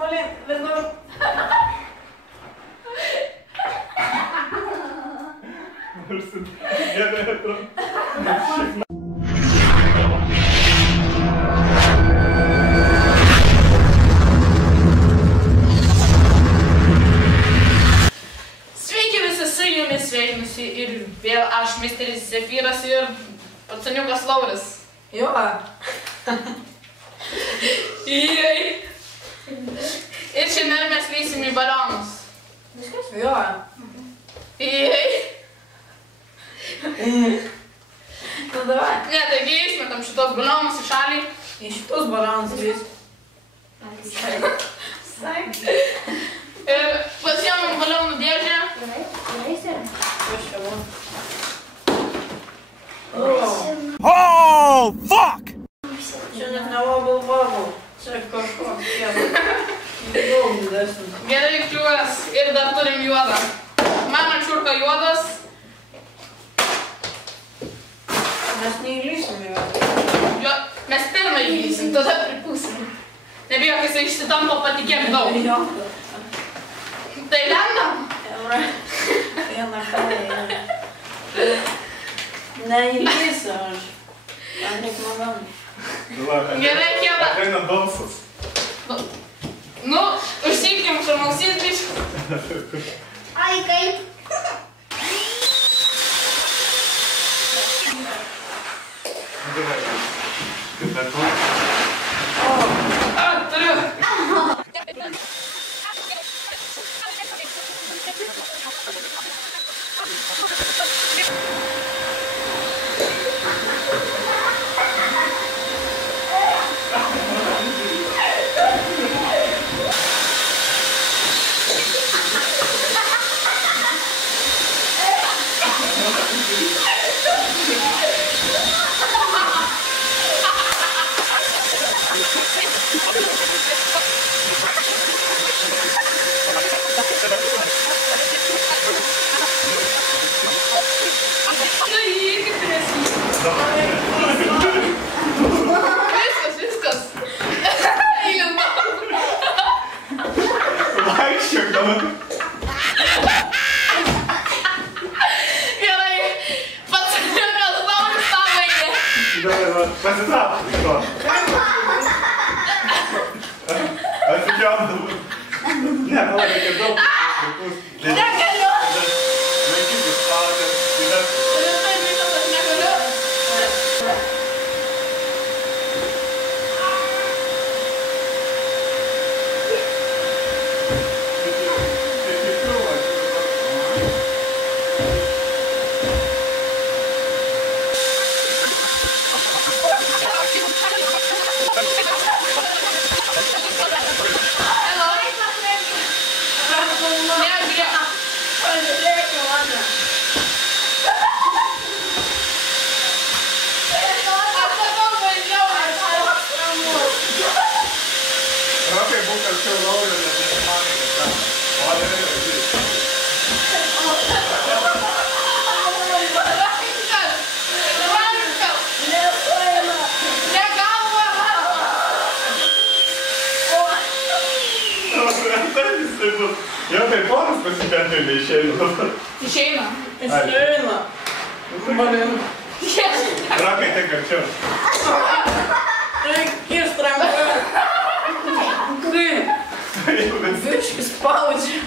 Блин, верну. Sveiki visi, su jumis sveikinusi ir vėl aš, misteris Zefyras ir pacaniukas Lauris. Jo. Jei. Ir šiandien mes lysim į balionus. Viskas? Jo. Jei. Nu davai. Ne, taigi išmetam šitos balionus į šalį. Į šitus balionus lys. Ir pasiemam balionų dėžę. Oh, fuck! Čia net ne vobble. Čia kažkoks kietas. Daug didesnis. Gerai, kliūvas. Ir dar turim juodą. Mano čiurka juodas. Mes neįlysim jo. Mes pirmą įlysim, tada pripūsim. Nebijok, jisai išsitampo patikėm daug. Jo. Tai lendam? Vieną kalę. Neįlysiu aš. Man reik magam. Gerai, kėda. Ateina balsas. Nu, užsiimkim šarmausys, bičiu. Ai, kaip? Gerai. Kaip metu? Turiu. Viskas. Eilima. Vaikščiok dabar. Gerai, pacaniukas Lauris tą baigė. Gerai, pasitrauk iš to. Atsikėjom dabar. Ne, gal reikia daug. Negaliu. Laikykis palaukės. Rimtai, bičias, aš negaliu. Rokai būk arčiau Laurio, nes nesimanai, kad ten. O, jau tai ponas pasitentė, neišeina dabar. Išeina. Išeina. Blin. Rokai, tik arčiau. Reik ištrankų. Kaip? Virškis spaudžia.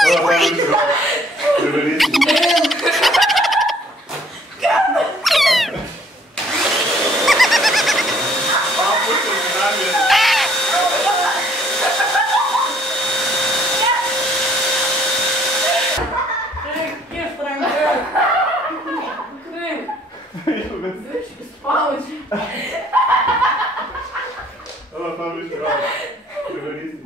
O, pavyzdžiui. Privarysim. Papusas namės. Reik ištrankų. Kaip? Virškis spaudžia. O, pavyzdžiui. Privarysim.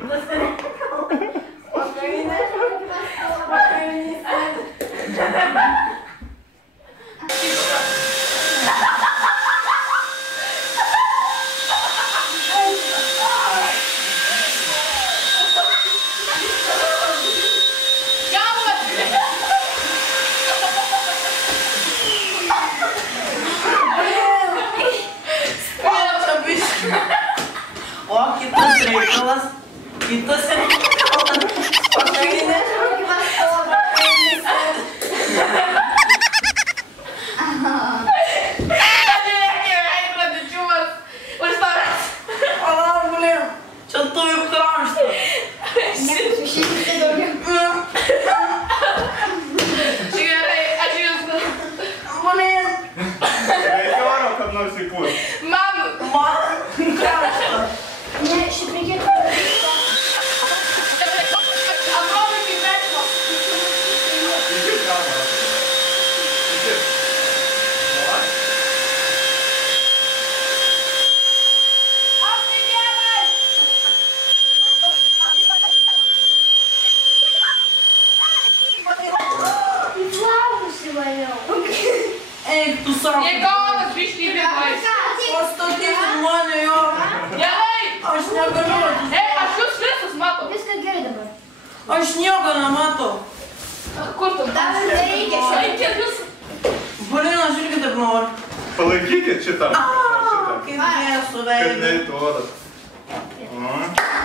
kitas reikalas. Vakarinė. Vakarinė. O kitas reikalas. Kitas reikalas. Vakarinė. Čia tu jau kraštą. Gerai, aš jūs. Reikia oro, kad nors įkūrė. Man Kraštą. Ne, šiaip reikėtų. atrodo kaip metimas. Iki kamerą. Iki. Davai. Įplaukusi valiau. Eik, tu savo. Jėgonas biškį vėlais. Pastatyk mane jo. Gerai. Aš negaliu. Ei, aš jūs visus matau. Viskas gerai dabar. Aš nieko nematau. Kur tu? Dar nereikia šio. Reikia jūs. Blin, aš irgi taip noriu. Palaikykit šitą. Kaip Kad mėsų veidą. neįtų oras.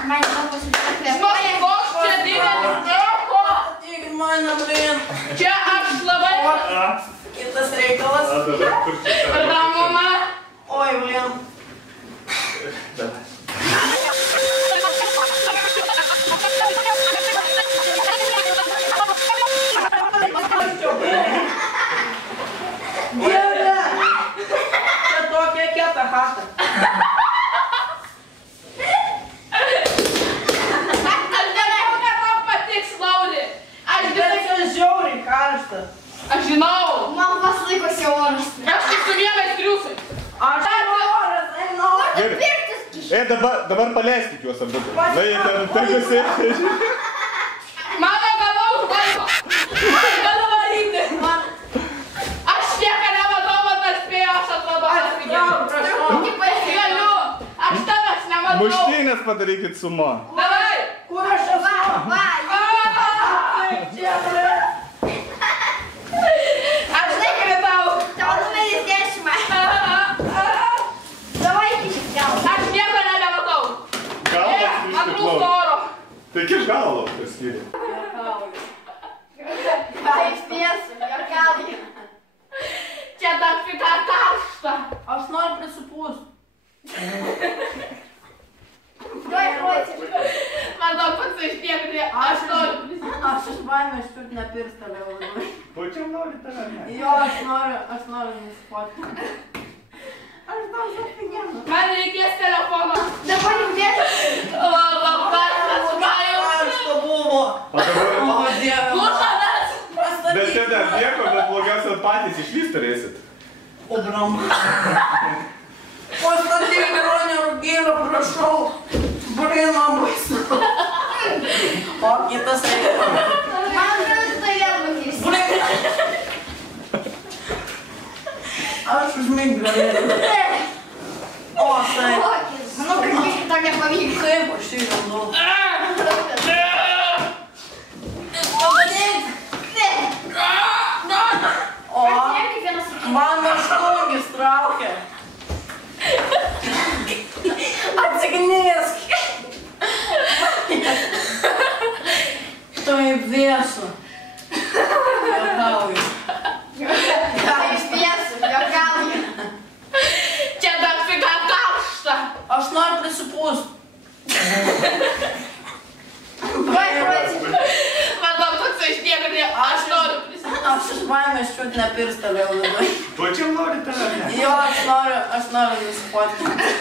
Man jau pasitikė. Žinok, koks čia didelis nieko. Tik mane, blin. Čia aš labai. Kitas reikalas. A, dabar kur čia? Ramona. Oi, blin. Davai. Dieve. Čia tokia kieta chata. Aš nežinau, kad tau patiks, Lauri. Aš Bet gerai. čia žiauriai karšta. Aš žinau. Man paslaikosi oras. Aš tik su vienais triusai. Aš noras, ei, noras. Gerai. Pirtis kišė. Dabar paleiskit juos abu. Na, jie ten tarkasi. Mano galva užlaiko. Galiu varyti. Aš nieko nematau, man tas spėjo, aš atrodo. Prašau. Galiu. Aš tavęs nematau. Muštynės padarykit su man. Davai. Kur aš esu? Va, Kaip čia, blin. Aš nekritau. tavo numeris 10. Davai kišis gal. Aš nieko nematau. Galvas Man biškį trūksta plaukia. oro. Tai kiš galvo paskyrė. Taip spėsiu, juokauju. Čia dar pika karšta. Aš noriu prisipūst. Tuoj ruosi. Man daug pats ištiekti. Aš noriu. Aš iš baimės čiut nepirstelėjau labai. Pačiam nori tave, ne? Jo, aš noriu nusipotkinti. Aš tau sapigenu. Man reikės telefono. Dabar jau vėliau. Karšta buvo. O dabar... O, Dieve. Lūšanas. Bet čia dar nieko, bet blogiausia patys išlys turėsit. O, bram. Pastatyk Ronė Rugėlio, prašau. Blin, man baisu. O, kitas reikalas. Man atrodo, tai vėl nukirsti. Blin. Aš užmigt galėjau. O, taip. Manau, kad biškį to nepavyks. Kaip aš jį radau? O, Pasirenk kiekvieną sakinį. man maškungis traukia. Atsignysk. Taip vėsu. Juokauju. Taip spėsiu, juokauju. Čia dar pika karšta. Aš noriu prisipūst. Tuoj ruosi. Man daug pats ištiekti. Aš noriu prisimti. Aš iš baimės čiut nepirstelėjau labai. Pačiam nori tave, ne? Jo, aš noriu nusipotkinti.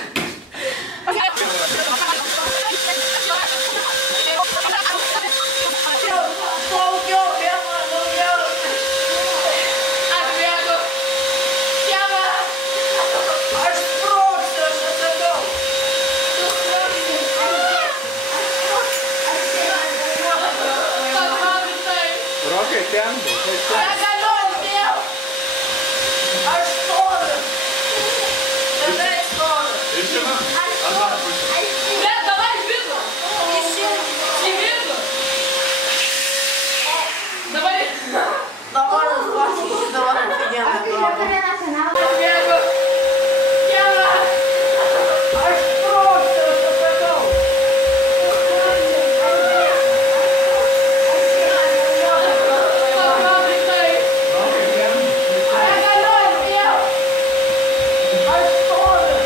Daugiau, viena, daugiau. Aš bėgu. Tėva. Aš sprogsiu, aš atsakau. Legendų. Negaliu, atspėjau. Aš stoviu. Beveik stoviu. Išimam. Antrą pusę. Ne, davai iš vidų. Į vidų. Davai. Dabar užduosiu, dabar atsigenę atrodo. Jeigu. Jėva. Aš sproksiu, aš pasakau. Labai taip. Negaliu, atspėjau. Aš stoviu.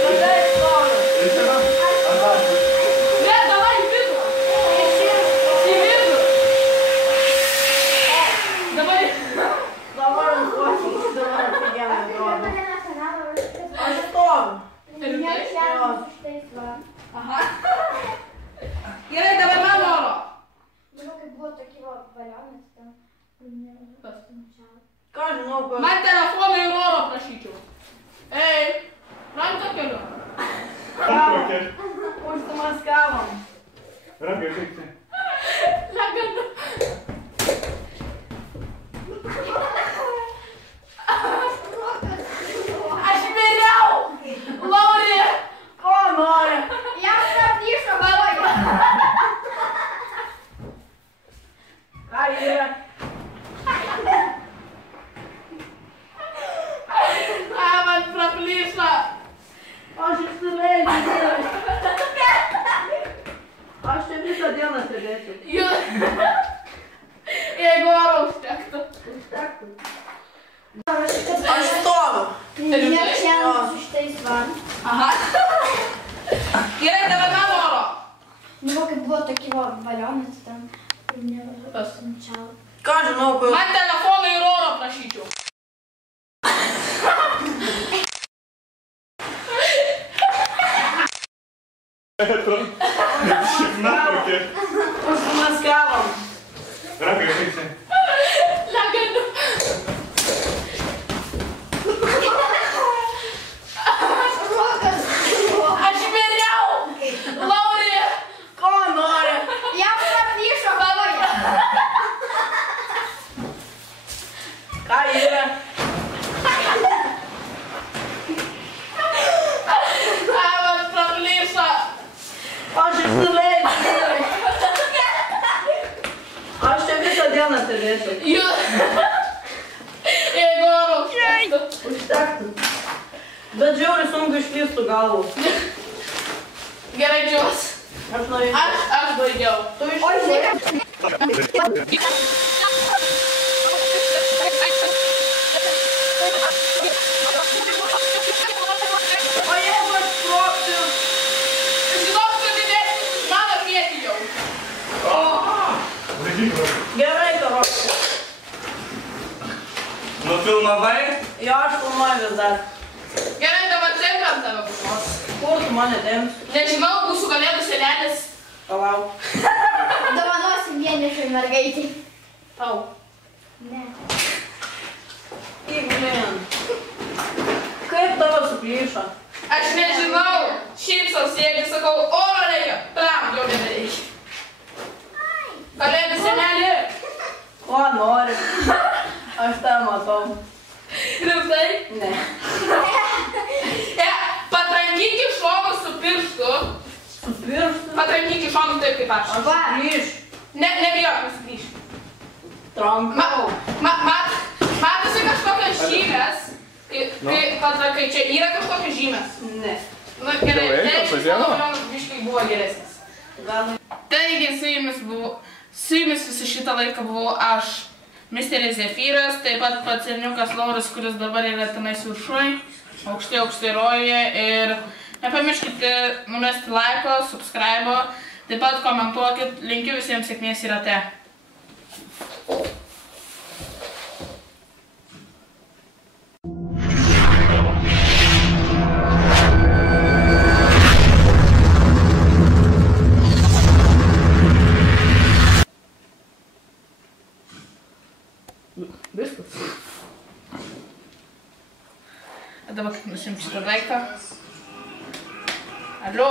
Beveik stoviu. Išimam. Antrą pusę. Ne, davai į vidų. Į vidų. Davai. Dabar užduosiu, dabar atsigenę atrodo. Aš stoviu. Aha. Gerai, dabar mano oro. Ką žinau, kad... Man telefoną ir oro prašyčiau. Ei, ranką keliu. Kokia? Užsimaskavom. Rankai kaip tai? Negaliu. Aš miriau. Laurė. Ko nori? Ką yra? Man praplyšo. Aš išsileidžiu. Aš čia visą dieną sėdėsiu. Jūs. Jeigu oro užtektų. Užtektų. Aš stoviu. Aha. Gerai, dabar mano oro. Ką žinau, kad... Man telefoną ir oro prašyčiau. Šikna kokia? Užsimaskavom. Rankai kaip tai? Negaliu. Aš miriau. Laurė. Ko nori? Ką yra? Man praplyšo. Aš išsileidžiu. Aš čia visą dieną sėdėsiu. Jūs. Jeigu oro užtektų. Užtektų. Bet žiauriai sunku išlįstų galvų. Gerai, džiaus. Aš norėjau. Aš baigiau. Tu išlįstų. O jeigu aš sproksiu? Žinok, tu didesnis mano kiekį jau. Laikykla. Gerai, karoči. Nufilmavai? Jo, aš filmuoju vis dar. Gerai, dabar tempiam tave bus nors. Kur tu mane temps? Nežinau, būsiu kalėdų senelis. Palauk. Tau. Įglin. Kaip tavo suplyšo? Aš nežinau. Šypsau, sėdžiu, sakau, oro reikia. Plam, jau nebereikia. Kalėdų senelį. Ko nori? Aš tave matau. Rimtai? Ne. Patrankyk iš šono su pirštu. Su pirštu? Patrankyk iš šono taip kaip aš. Aš suplyš. Nebijok, nesugrįžk. Trankau. Matosi kažkokios žymės. Kai čia yra kažkokios žymės. Ne. Na gerai, Gerai, tai atvažiavo. mano rajonas biškai buvo geresnis. Gal... Taigi, su jumis visą šitą laiką buvau aš, Misteris Zefyras, taip pat pats seniukas Lauras, kuris dabar yra tenais viršuj, aukštai rojuje, ir nepamirškite numesti laiko, subscribe, taip pat komentuokit, linkiu visiems sėkmės ir ate. Viskas. Dabar kaip nusimti šitą daiktą. Alio.